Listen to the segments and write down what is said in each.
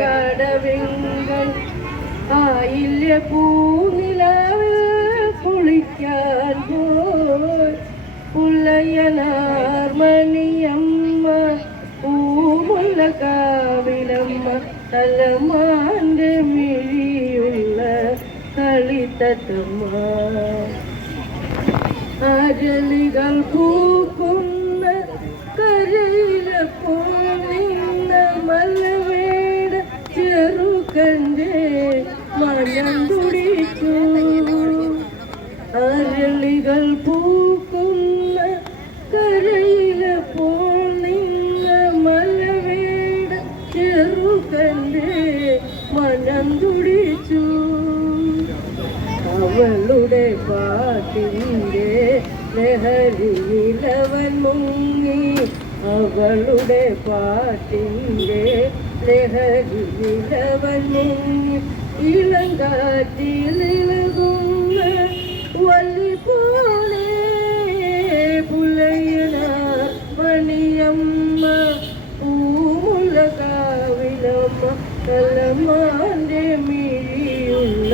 കടവിങ്കൽ. ആയില്യ പൂനിലാവിൽ കുളിക്കാൻ പുള്ളയനാർമണിയമ്മ പൂമുള്ള കാവിലമ്മ തലമാന്റെ മിഴിയുള്ള കളിത്തത്തമ്മ അരളികൾ പൂക്കുന്ന കരയിലെ നിന്ന മലവേട ചെറുക്കന്റെ മനം തുടിച്ചു. അരളികൾ പൂക്കുന്ന കരയിലെ നിന്ന മലവേട ചെറുക്കന്റെ മനം തുടിച്ചു. അവളുടെ പാട്ടിന്റെ ലഹരിയിലവൻ മുങ്ങി. അവളുടെ പാട്ടിന്റെ ലഹരിയിലവൻ മുങ്ങി. ഇളങ്കാറ്റിലിളകുന്ന വള്ളി പോലെ പുലയന മണിയമ്മ പൂമുള്ള കലമാന്റെ മിഴിയുള്ള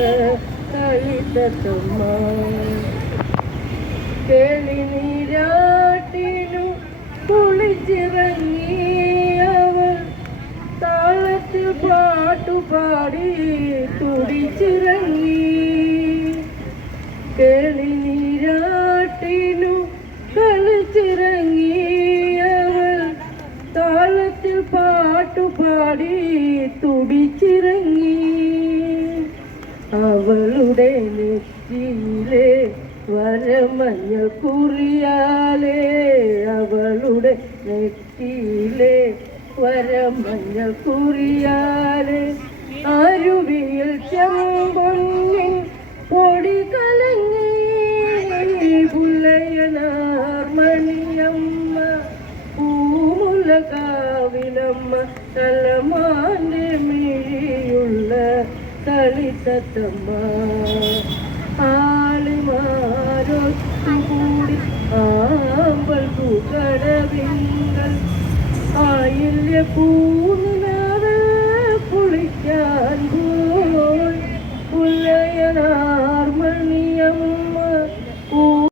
നീരാട്ടിനു കുളിച്ചിറങ്ങി അവൾ താളത്തിൽ പാട്ടുപാടി തുടിച്ചിറങ്ങി. കേളി നീരാട്ടിനു കളിച്ചിറങ്ങി അവൾ താളത്തിൽ പാട്ടുപാടി തുടിച്ചിറങ്ങി. അവളുടെ വരമഞ്ഞ കുറിയാലേ അവളുടെ നെറ്റിയിലെ. വരമഞ്ഞ കുറിയാലേ അരുവിയിൽ ചെമ്പൊന്നിൻ പൊടി കലങ്ങി. പുലയനാർമണിയമ്മ പൂമുല കാവിലമ്മ തലമാന്റെ കളിത്തത്തമ്മ ആളിമാരൊത്തുകൂടി ആമ്പൽ പൂക്കടവിങ്കൽ. ആയില്യ പൂനി